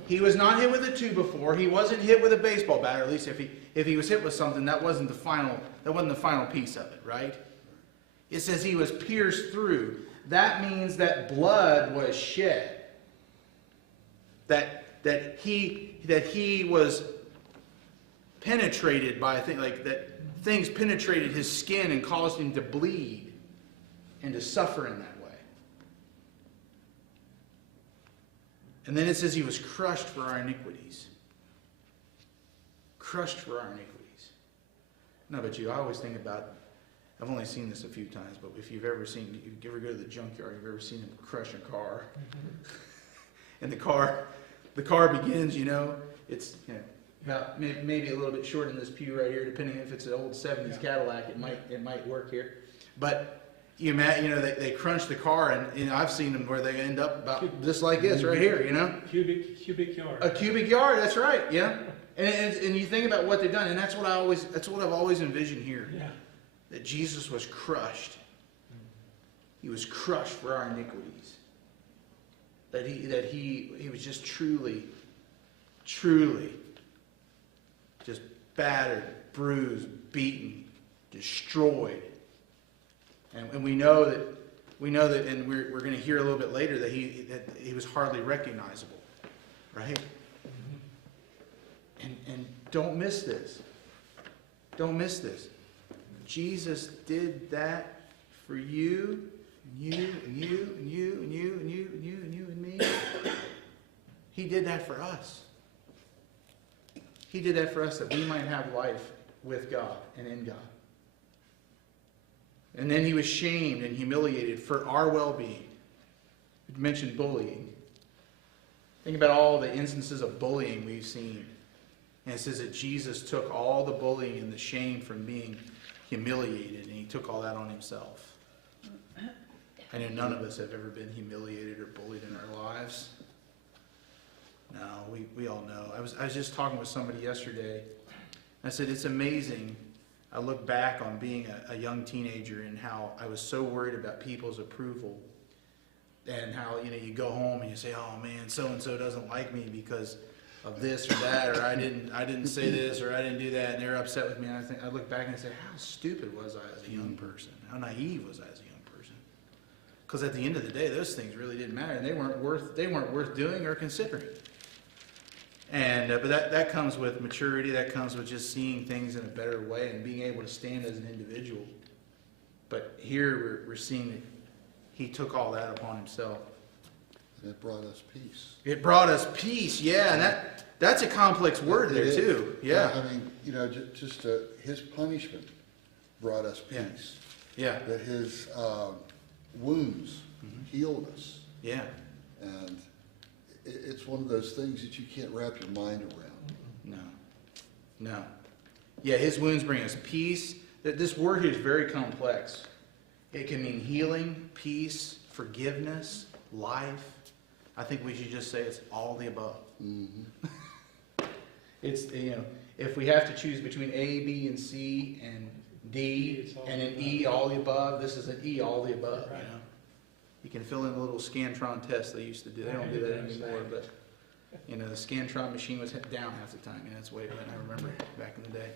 He was not hit with a 2x4. He wasn't hit with a baseball bat, or at least if he was hit with something, that wasn't the final piece of it, right? It says he was pierced through. That means that blood was shed. That he was penetrated by a thing, like that things penetrated his skin and caused him to bleed and to suffer in that way. And then it says he was crushed for our iniquities. Crushed for our iniquities. No, but I always think about, I've only seen this a few times, but if you've ever seen, if you ever go to the junkyard, you've ever seen them crush a car. And the car begins, it's, about maybe a little bit short in this pew right here, depending if it's an old 70s Cadillac, it might work here. But you imagine, they crunch the car, and I've seen them where they end up about just like this right here, Cubic yard. A cubic yard, that's right, yeah. And you think about what they've done, and that's what I've always envisioned here. Yeah. That Jesus was crushed. He was crushed for our iniquities. That he was just truly just battered, bruised, beaten, destroyed. And we know that, and we're going to hear a little bit later that he was hardly recognizable, right? And don't miss this. Don't miss this. Jesus did that for you, and you, and you, and you, and you, and you, and you, and you, and me. He did that for us. He did that for us that we might have life with God and in God. And then he was shamed and humiliated for our well-being. We mentioned bullying. Think about all the instances of bullying we've seen. And it says that Jesus took all the bullying and the shame from being humiliated, and he took all that on himself. I know none of us have ever been humiliated or bullied in our lives. No, we all know. I was just talking with somebody yesterday. I said, it's amazing. I look back on being a young teenager and how I was so worried about people's approval. And how, you go home and you say, oh man, so-and-so doesn't like me because of this or that, or I didn't say this, or I didn't do that, and they're upset with me. And I look back and say, how stupid was I as a young person? How naive was I as a young person? Because at the end of the day, those things really didn't matter, and they weren't worth doing or considering. And but that comes with maturity. That comes with just seeing things in a better way and being able to stand as an individual. But here we're seeing that he took all that upon himself. And it brought us peace. It brought us peace, yeah, and that's a complex word there too. Yeah. I mean, just his punishment brought us peace. Yeah. That his wounds healed us. Yeah. And it's one of those things that you can't wrap your mind around. No. Yeah, his wounds bring us peace. This word here is very complex. It can mean healing, peace, forgiveness, life. I think we should just say it's all the above. Mm-hmm. It's, if we have to choose between A, B, and C, and D, and an E, all the above, this is an E, all the above, Right. You can fill in the little Scantron test they used to do. They don't do that anymore, but, the Scantron machine was down half the time. That's way when I remember back in the day.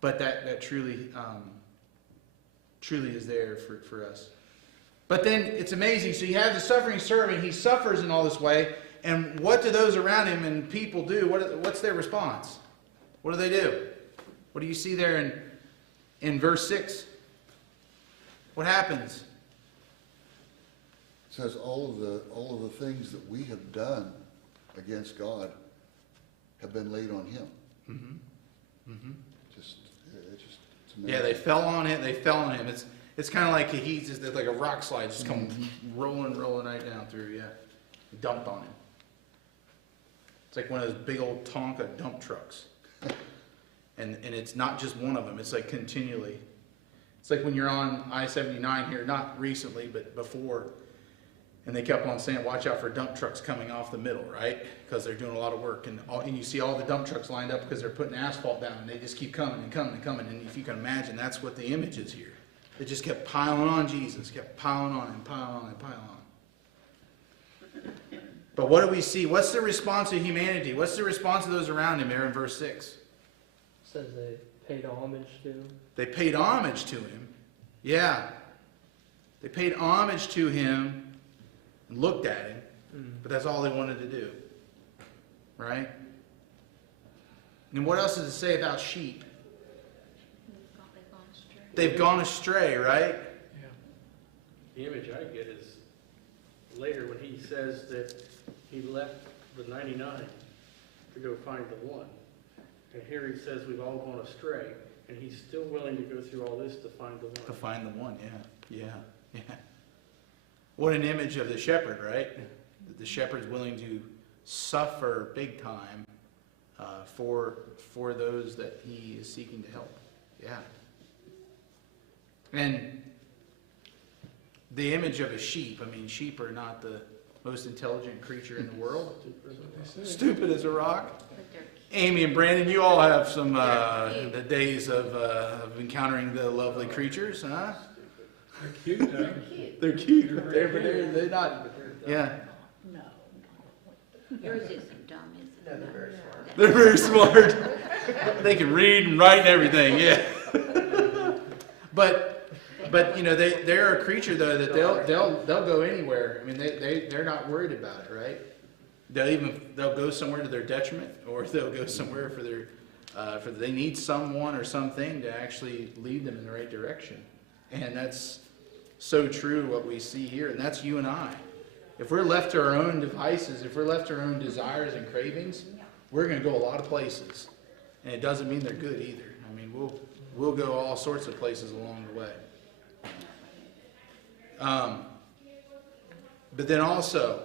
But that truly is there for us. But then it's amazing. So you have the suffering servant. He suffers in all this way. And what do those around him and people do? What's their response? What do? What do you see there in verse 6? What happens? It says all of the things that we have done against God have been laid on him. Mm-hmm. It's amazing. Yeah, they fell on him. It's kind of like he's just like a rock slide, just come rolling right down through. Yeah, dumped on him. It's like one of those big old Tonka dump trucks, and it's not just one of them. It's like continually. It's like when you're on I-79 here, not recently, but before, and they kept on saying, watch out for dump trucks coming off the middle, right? Because they're doing a lot of work. And you see all the dump trucks lined up because they're putting asphalt down, and they just keep coming and coming and coming. And if you can imagine, that's what the image is here. It just kept piling on Jesus, kept piling on and piling on and piling on. But what do we see? What's the response of humanity? What's the response of those around him there in verse 6? Says Paid homage to. They paid homage to him. Yeah. They paid homage to him and looked at him, but that's all they wanted to do. Right? And what else does it say about sheep? They've gone astray, right? Yeah. The image I get is later when he says that he left the 99 to go find the one. And here he says we've all gone astray, and he's still willing to go through all this to find the one. To find the one, yeah. What an image of the shepherd, right? That the shepherd's willing to suffer big time for those that he is seeking to help. Yeah. And the image of a sheep, I mean, sheep are not the most intelligent creature in the world. Stupid as a rock. Amy and Brandon, you all have some the days of encountering the lovely creatures, huh? They're cute, though. They're cute, They're but very they're not. Yeah, No. Yours isn't dumb, is it? No, they're very smart. they're very smart. They can read and write and everything. Yeah. But you know they're a creature though that they'll go anywhere. I mean they're not worried about it, right? They'll go somewhere to their detriment, or they'll go somewhere for they need someone or something to actually lead them in the right direction. And that's so true what we see here, and that's you and I. If we're left to our own devices, if we're left to our own desires and cravings, we're going to go a lot of places, and it doesn't mean they're good either. I mean we'll go all sorts of places along the way. But then also,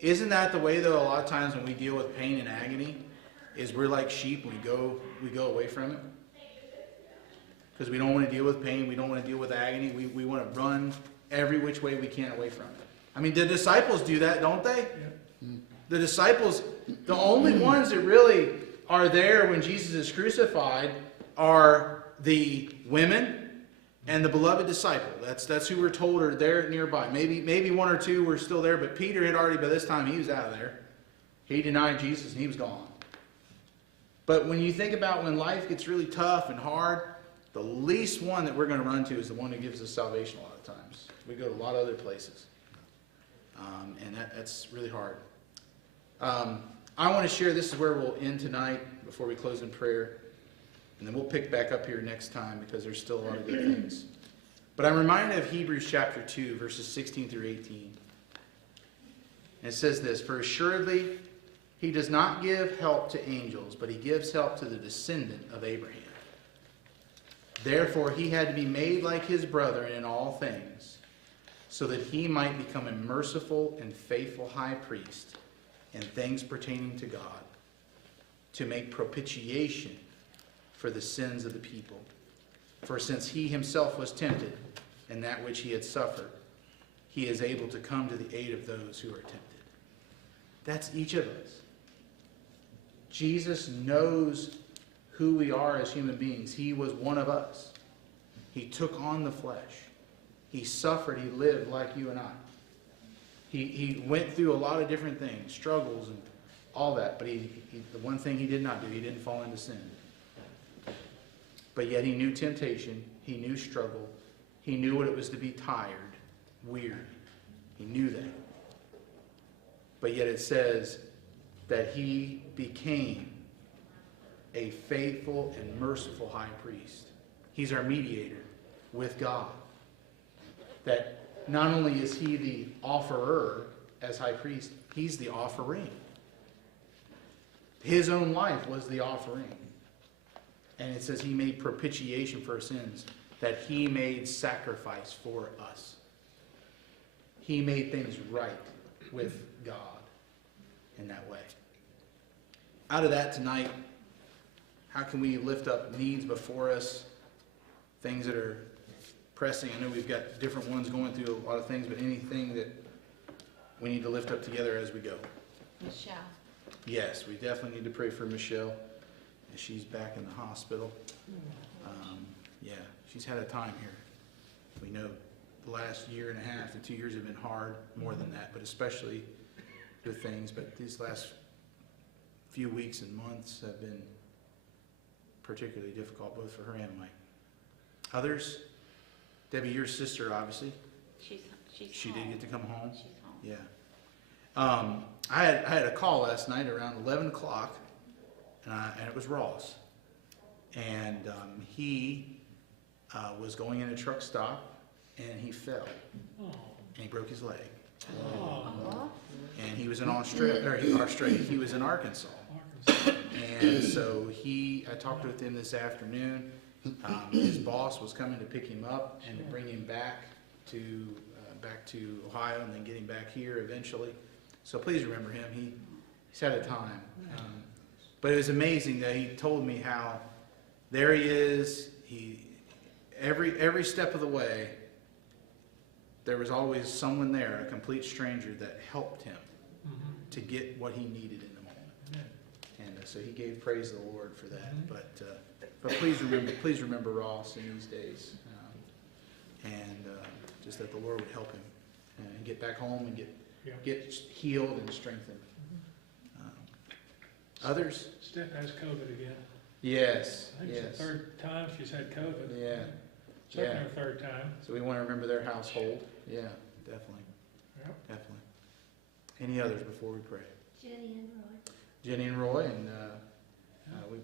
isn't that the way though a lot of times when we deal with pain and agony, is we're like sheep and we go away from it? Because we don't want to deal with pain, we don't want to deal with agony, we want to run every which way we can away from it. I mean, the disciples do that, don't they? Yeah. The disciples, the only ones that really are there when Jesus is crucified are the women and the beloved disciple. That's who we're told are there nearby. Maybe one or two were still there, but Peter had already, by this time, he was out of there. He denied Jesus and he was gone. But when you think about when life gets really tough and hard, the least one that we're going to run to is the one who gives us salvation a lot of times. We go to a lot of other places. And that's really hard. I want to share, this is where we'll end tonight before we close in prayer. And then we'll pick back up here next time because there's still a lot of good things. But I'm reminded of Hebrews chapter 2, verses 16 through 18. And it says this, "For assuredly he does not give help to angels, but he gives help to the descendant of Abraham. Therefore he had to be made like his brethren in all things, so that he might become a merciful and faithful high priest in things pertaining to God, to make propitiation for the sins of the people. For since he himself was tempted in that which he had suffered, he is able to come to the aid of those who are tempted." That's each of us. Jesus knows who we are as human beings. He was one of us. He took on the flesh. He suffered. He lived like you and I. He went through a lot of different things, struggles and all that. But the one thing he did not do, he didn't fall into sin. But yet he knew temptation. He knew struggle. He knew what it was to be tired, weary. He knew that. But yet it says that he became a faithful and merciful high priest. He's our mediator with God. That not only is he the offerer as high priest, he's the offering. His own life was the offering. And it says he made propitiation for our sins, that he made sacrifice for us. He made things right with God in that way. Out of that tonight, how can we lift up needs before us, things that are pressing? I know we've got different ones going through a lot of things, but anything that we need to lift up together as we go. Michelle. Yes, we definitely need to pray for Michelle. She's back in the hospital. Yeah, she's had a time here. We know the last year and a half to 2 years have been hard, more than that, but especially with things. But these last few weeks and months have been particularly difficult, both for her and Mike. Others? Debbie, your sister, obviously. She did get to come home? She's home. Yeah. I had a call last night around 11 o'clock, and it was Ross. And he was going in a truck stop, and he fell, Oh, and he broke his leg. oh, And he was in he was in Arkansas. Arkansas. And so I talked with him this afternoon. His boss was coming to pick him up and to bring him back to Ohio and then get him back here eventually. So please remember him. He's had a time. But it was amazing that he told me how there he is. Every step of the way, there was always someone there, a complete stranger, that helped him Mhm. to get what he needed in the moment. Amen. And so he gave praise to the Lord for that. Mhm. But please remember Ross in these days, and just that the Lord would help him and get back home and Yeah. get healed and strengthened. Others? Steph has COVID again. Yes, I think it's the yes, third time she's had COVID. yeah. Second Yeah. or third time. So we want to remember their household. Yeah, definitely, Yep. definitely. Any others before we pray? Jenny and Roy. Jenny and Roy, and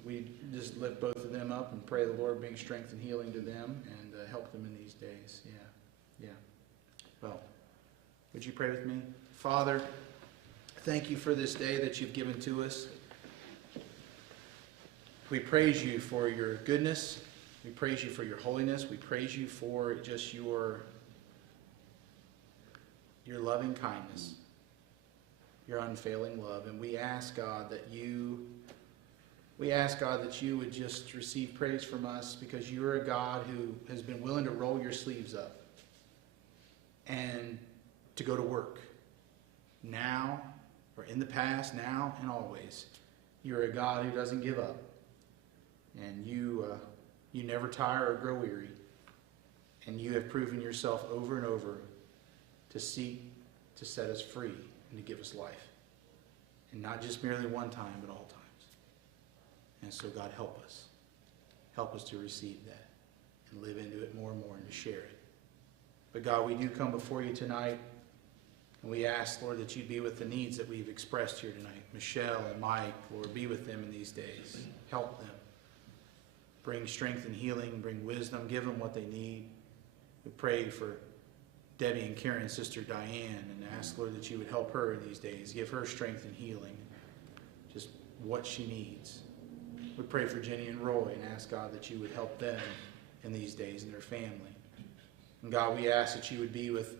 we just lift both of them up and pray the Lord bring strength and healing to them and help them in these days. Yeah. Well, would you pray with me? Father, thank you for this day that you've given to us. We praise you for your goodness. We praise you for your holiness. We praise you for just your loving kindness, your unfailing love. And we ask, God, that you would just receive praise from us, because you're a God who has been willing to roll your sleeves up and to go to work now, or in the past, now, and always. You're a God who doesn't give up. And you never tire or grow weary. And you have proven yourself over and over to seek to set us free and to give us life. And not just merely one time, but all times. And so, God, help us. Help us to receive that and live into it more and more and to share it. But God, we do come before you tonight, and we ask, Lord, that you'd be with the needs that we've expressed here tonight. Michelle and Mike, Lord, be with them in these days. Help them. Bring strength and healing, bring wisdom, give them what they need. We pray for Debbie and Karen's sister Diane, and ask, Lord, that you would help her in these days. Give her strength and healing, just what she needs. We pray for Jenny and Roy and ask, God, that you would help them in these days and their family. And God, we ask that you would be with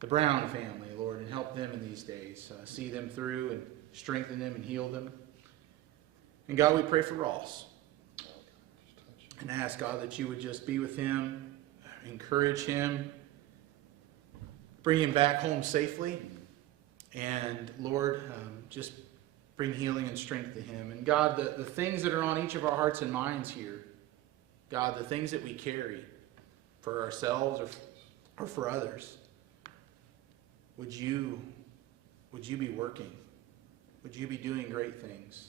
the Brown family, Lord, and help them in these days. See them through and strengthen them and heal them. And God, we pray for Ross. And ask, God, that you would just be with him, encourage him, bring him back home safely. And Lord, just bring healing and strength to him. And God, the things that are on each of our hearts and minds here, God, the things that we carry for ourselves or for others, would you be working? Would you be doing great things?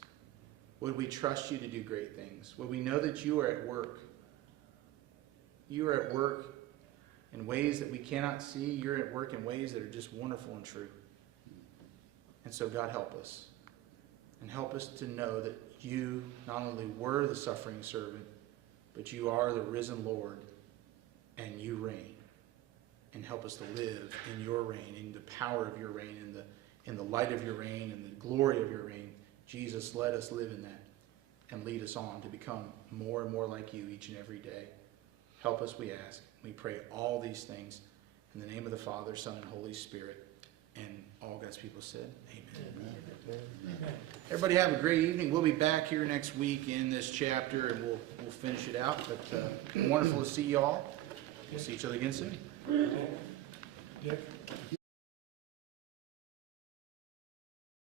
Would we trust you to do great things? Would we know that you are at work? You are at work in ways that we cannot see. You're at work in ways that are just wonderful and true. And so, God, help us. And help us to know that you not only were the suffering servant, but you are the risen Lord, and you reign. And help us to live in your reign, in the power of your reign, in the light of your reign, in the glory of your reign. Jesus, let us live in that and lead us on to become more and more like you each and every day. Help us, we ask. We pray all these things in the name of the Father, Son, and Holy Spirit. And all God's people said, amen. Amen. Everybody have a great evening. We'll be back here next week in this chapter, and we'll finish it out. But wonderful to see you all. We'll see each other again soon. Dick?